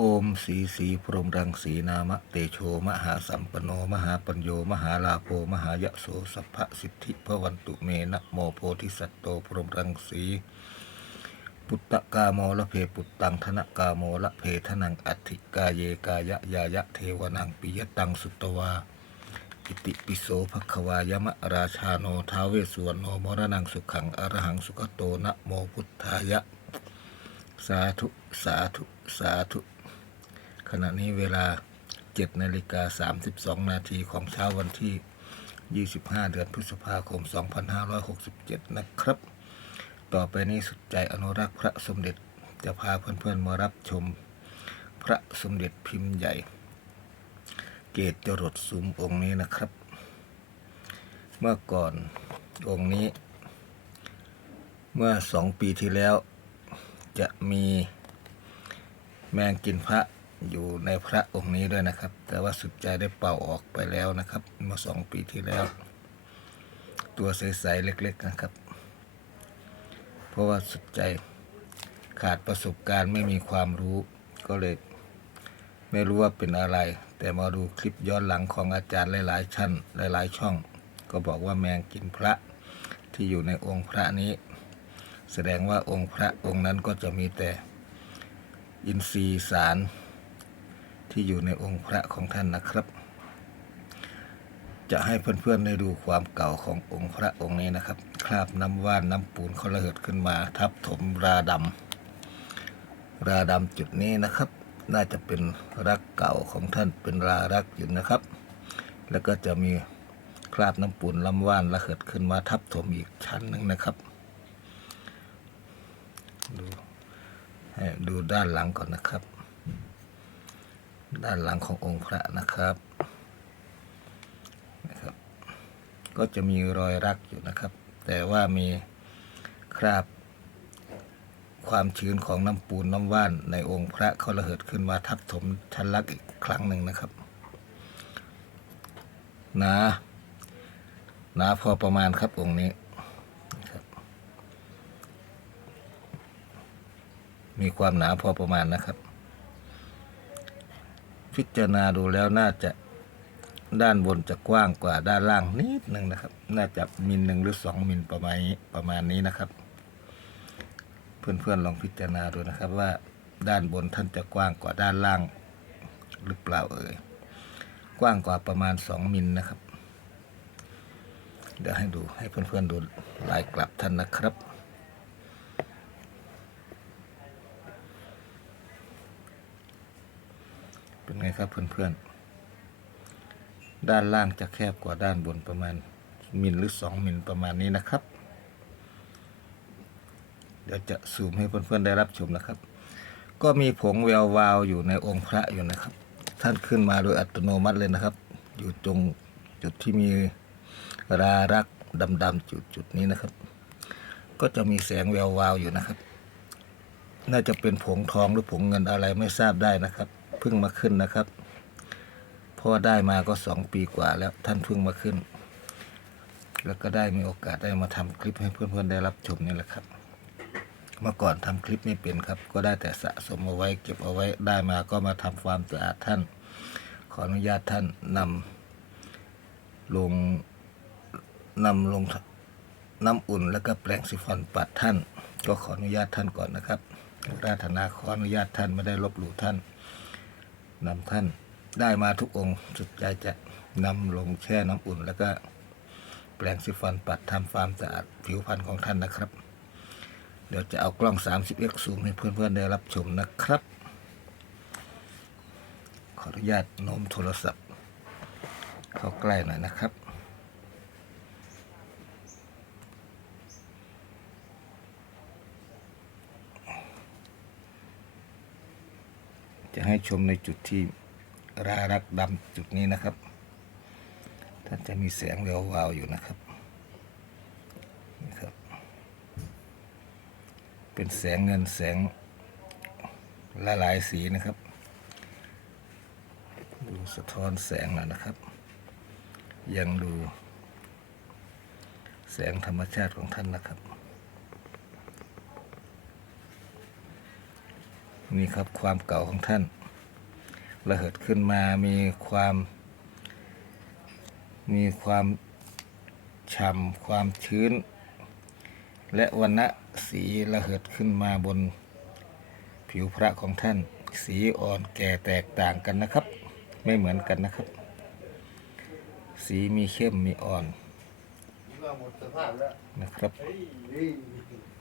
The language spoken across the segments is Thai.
โอมสีสีพรหมรังสีนามะเตโชมหาสัมปโนมหาปัญโยมหาลาโภมหายะโสสัพพสิทธิพวันตุเมนะโมโพธิสัตโตพรหมรังสีปุตตะกาโมละเพปุตตังธนกาโมละเพทนังอัติกาเยกายะยายะเทวนังปิยตังสุตวาอิติปิโสภควายมะราชาโนท้าเวสวรรณโนมรณังสุขังอรหังสุขโตนะโมพุทธายะ สาธุสาธุสาธุ ขณะนี้เวลา 7 นาฬิกา 32 นาทีของเช้าวันที่ 25 เดือนพฤษภาคม 2567 นะครับ ต่อไปนี้สุดใจอนุรักษ์พระสมเด็จจะพาเพื่อนๆมารับชม พระสมเด็จพิมพ์ใหญ่ เกตจรดสุมองค์นี้นะครับ เมื่อก่อนองค์นี้ เมื่อสองปีที่แล้วจะมีแมงกินพระ อยู่ในพระองค์นี้ด้วยนะครับ แต่ว่าสุดใจได้เป่าออกไปแล้วนะครับ เมื่อสองปีที่แล้ว ตัวใสๆเล็ก ๆนะครับ เพราะว่าสุดใจขาดประสบการณ์ไม่มีความรู้ก็เลยไม่รู้ว่าเป็นอะไร แต่มาดูคลิปย้อนหลังของอาจารย์หลายๆชั้นหลาย ๆ ช่อง ก็บอกว่าแมงกินพระที่อยู่ในองค์พระนี้ แสดงว่าองค์พระองค์นั้นก็จะมีแต่อินทรีย์สาร ที่อยู่ในองค์พระของท่านนะครับ จะให้เพื่อนๆได้ดูความเก่าขององค์พระองค์นี้นะครับ คราบน้ำว่านน้ำปูนเขาระเหิดขึ้นมา ทับถมราดำราดำจุดนี้นะครับ น่าจะเป็นรักเก่าของท่านเป็นรารักอยู่นะครับ แล้วก็จะมีคราบน้ำปูนลำว่านระเหิดขึ้นมาทับถมอีกชั้นหนึ่งนะครับดูให้ดูด้านหลังก่อนนะครับ ด้านหลังขององค์พระนะครับนะครับ ก็จะมีรอยรักอยู่นะครับ แต่ว่ามีคราบความชื้นของน้ำปูนน้ำว่านในองค์พระเขาระเหิดขึ้นมาทับถมชั้นลักอีกครั้งหนึ่งนะครับหนาหนาพอประมาณครับองค์นี้ครับมีความหนาพอประมาณนะครับ พิจารณาดูแล้วน่าจะด้านบนจะกว้างกว่าด้านล่างนิดหนึ่งนะครับ น่าจะมิลหนึ่งหรือสองมิลประมาณนี้ประมาณนี้นะครับ เพื่อนๆลองพิจารณาดูนะครับว่าด้านบนท่านจะกว้างกว่าด้านล่างหรือเปล่าเอ่ยกว้างกว่าประมาณสองมิลนะครับ เดี๋ยวให้ดูให้เพื่อนๆดูลายกลับท่านนะครับ เป็น ไงครับเพื่อนๆ ด้านล่างจะแคบกว่าด้านบนประมาณมิลหรือสองมิลประมาณนี้นะครับ เดี๋ยวจะซูมให้เพื่อนๆได้รับชมนะครับ ก็มีผงแวววาวอยู่ในองค์พระอยู่นะครับ ท่านขึ้นมาโดยอัตโนมัติเลยนะครับ อยู่ตรงจุดที่มีรารักดำๆจุดจุดนี้นะครับ ก็จะมีแสงแวววาวอยู่นะครับ น่าจะเป็นผงทองหรือผงเงินอะไรไม่ทราบได้นะครับ เพิ่งมาขึ้นนะครับเพราะว่าได้มาก็สองปีกว่าแล้วท่านเพิ่งมาขึ้น แล้วก็ได้มีโอกาสได้มาทำคลิปให้เพื่อนๆได้รับชมนี่แหละครับ เมื่อก่อนทำคลิปไม่เป็นครับ ก็ได้แต่สะสมเอาไว้เก็บเอาไว้ได้มาก็มาทำความสะอาดท่าน ขออนุญาตท่านนำลงนำลงน้ำอุ่นแล้วก็แปรงสีฟันปัดท่าน ก็ขออนุญาตท่านก่อนนะครับราธนาขออนุญาตท่านไม่ได้ลบหลู่ท่าน นำท่านได้มาทุกองค์สุดใจจะนำลงแช่น้ำอุ่น แล้วก็แปลงสีฟันปัดทำความสะอาดผิวพรรณของท่านนะครับ เดี๋ยวจะเอากล้อง 30x ซูมให้เพื่อนๆได้รับชมนะครับ ขออนุญาตโน้มโทรศัพท์ เข้าใกล้หน่อยนะครับ จะให้ชมในจุดที่รารักดำจุดนี้นะครับท่านจะมีแสงแวววาวอยู่นะครับนี่ครับ เป็นแสงเงินแสงละลายสีนะครับ ดูสะท้อนแสงหน่อยนะครับ ยังดูแสงธรรมชาติของท่านนะครับ นี่ครับความเก่าของท่าน ระเหิดขึ้นมามีความ มีความฉ่ำความชื้น และวันณะสีระเหิดขึ้นมาบนผิวพระของท่าน สีอ่อนแก่แตกต่างกันนะครับ ไม่เหมือนกันนะครับ สีมีเข้มมีอ่อนนะครับเฮ้ยเฮ้ย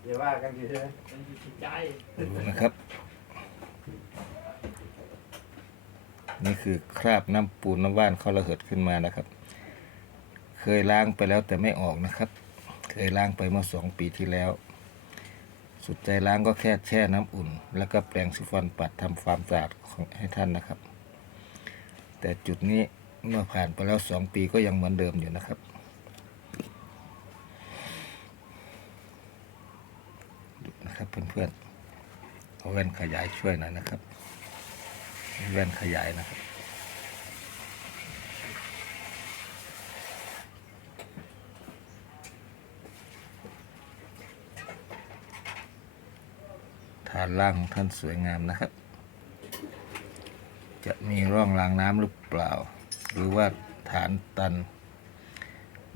อย่าว่ากันสิใช่ไหมมันอยู่ที่ใจดูนะครับ นี่คือคราบน้ำปูนน้ำว่านเขาระเหิดขึ้นมานะครับ เคยล้างไปแล้วแต่ไม่ออกนะครับ เคยล้างไปเมื่อสองปีที่แล้ว สุดใจล้างก็แค่แช่น้ำอุ่น แล้วก็แปรงสีฟันปัดทำความสะอาดของให้ท่านนะครับ แต่จุดนี้เมื่อผ่านไปแล้วสองปีก็ยังเหมือนเดิมอยู่นะครับดูนะครับเพื่อนๆเอาแว่นขยายช่วยหน่อยนะครับ แว่นขยายนะครับฐานล่างของท่านสวยงามนะครับ จะมีร่องรางน้ำหรือเปล่า หรือว่าฐานตัน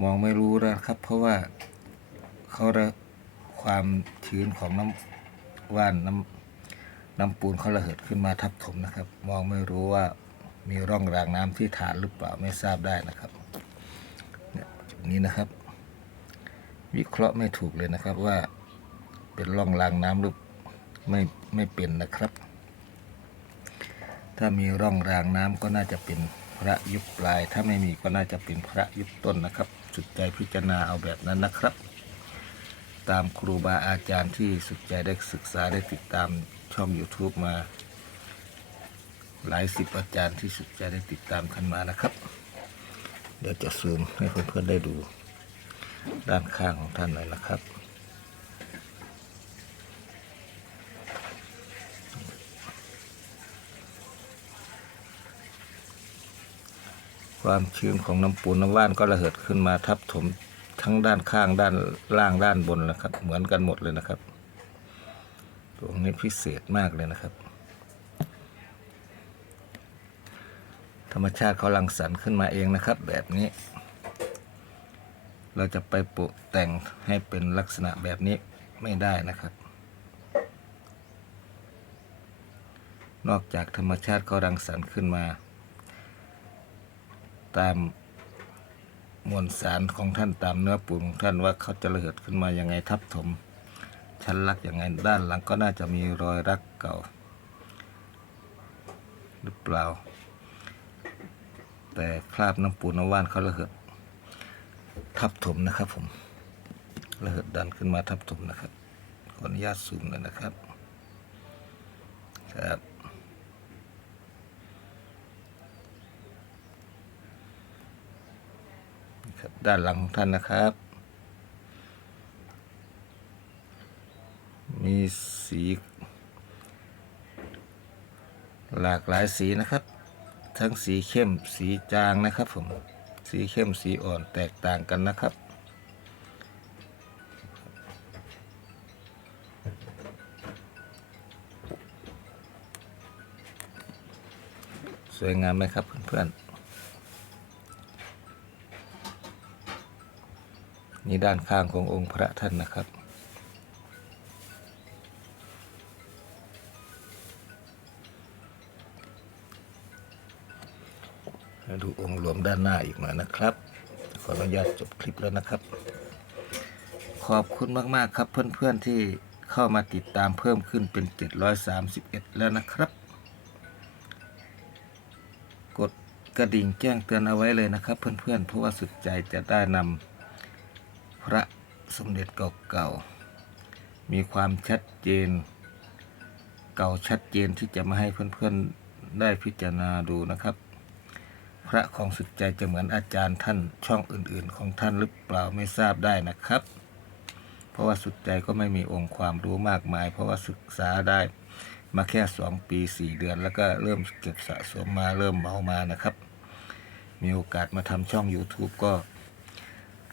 มองไม่รู้นะครับ เพราะว่าเขาระความชื้นของน้ำว่านน้ำ น้ำปูนเขาระเหิดขึ้นมาทับถมนะครับ มองไม่รู้ว่ามีร่องรางน้ำที่ฐานหรือเปล่าไม่ทราบได้นะครับเนี่ยจุดนี้นะครับ วิเคราะห์ไม่ถูกเลยนะครับว่าเป็นร่องรางน้ำหรือไม่ไม่เป็นนะครับ ถ้ามีร่องรางน้ำก็น่าจะเป็นพระยุคปลาย ถ้าไม่มีก็น่าจะเป็นพระยุคต้นนะครับ สุดใจพิจารณาเอาแบบนั้นนะครับ ตามครูบาอาจารย์ที่สุดใจได้ศึกษาได้ติดตาม ช่อง YouTube มา หลายสิบอาจารย์ที่สุดใจได้ติดตามกันมานะครับ เดี๋ยวจะซูมให้เพื่อนๆได้ดู ด้านข้างของท่านหน่อยนะครับ ความชื้นของน้ำปูนน้ำว่านก็ระเหิดขึ้นมาทับถมทั้งด้านข้างด้านล่างด้านบนนะครับ เหมือนกันหมดเลยนะครับ ตรงนี้พิเศษมากเลยนะครับ ธรรมชาติเขาลังสรรค์ขึ้นมาเองนะครับ แบบนี้ เราจะไปปรุแต่งให้เป็นลักษณะแบบนี้ไม่ได้นะครับ นอกจากธรรมชาติเขารังสรรค์ขึ้นมา ตามมวลสารของท่านตามเนื้อปูนของท่านว่าเขาจะระเหิดขึ้นมายังไงทับถม ชั้นลักยังไง ด้านหลังก็น่าจะมีรอยรักเก่า หรือเปล่า แต่คราบน้ำปูนน้ำว่านเขาระเหิดทับถมนะครับผมระเหิดดันขึ้นมาทับถมนะครับ ขออนุญาตซูมเลยนะครับครับครับด้านหลังของท่านนะครับ มีสี หลากหลายสีนะครับ ทั้งสีเข้มสีจางนะครับผมสีเข้มสีอ่อนแตกต่างกันนะครับ สวยงามไหมครับเพื่อนๆนี่ด้านข้างขององค์พระท่านนะครับ ดูองค์รวมด้านหน้าอีกหน่อยนะครับ ขออนุญาตจบคลิปแล้วนะครับ ขอบคุณมากๆครับเพื่อนๆที่เข้ามาติดตามเพิ่มขึ้นเป็น 731 แล้วนะครับ กดกระดิ่งแจ้งเตือนเอาไว้เลยนะครับ เพื่อนๆเพราะว่าสุดใจจะได้นำพระสมเด็จเก่าๆมีความชัดเจน เก่าชัดเจนที่จะมาให้เพื่อนๆได้พิจารณาดูนะครับ พระของสุดใจจะเหมือนอาจารย์ท่านช่องอื่นๆ ของท่านหรือเปล่าไม่ทราบได้นะครับ เพราะว่าสุดใจก็ไม่มีองค์ความรู้มากมาย เพราะว่าศึกษาได้มาแค่สองปีสี่เดือน แล้วก็เริ่มเก็บสะสมมาเริ่มเมามานะครับ มีโอกาสมาทำช่อง YouTube ก็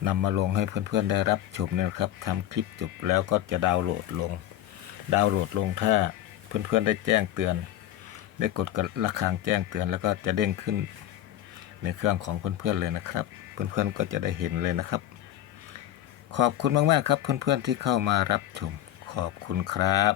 นำมาลงให้เพื่อนๆได้รับชมนะครับทำคลิปจบแล้วก็จะดาวน์โหลดลง ดาวน์โหลดลงถ้าเพื่อนๆได้แจ้งเตือน ได้กดกระฆังแจ้งเตือนแล้วก็จะเด้งขึ้น ในเครื่องของเพื่อนๆเลยนะครับ เพื่อนๆก็จะได้เห็นเลยนะครับ ขอบคุณมากๆครับเพื่อนๆที่เข้ามารับชมขอบคุณครับ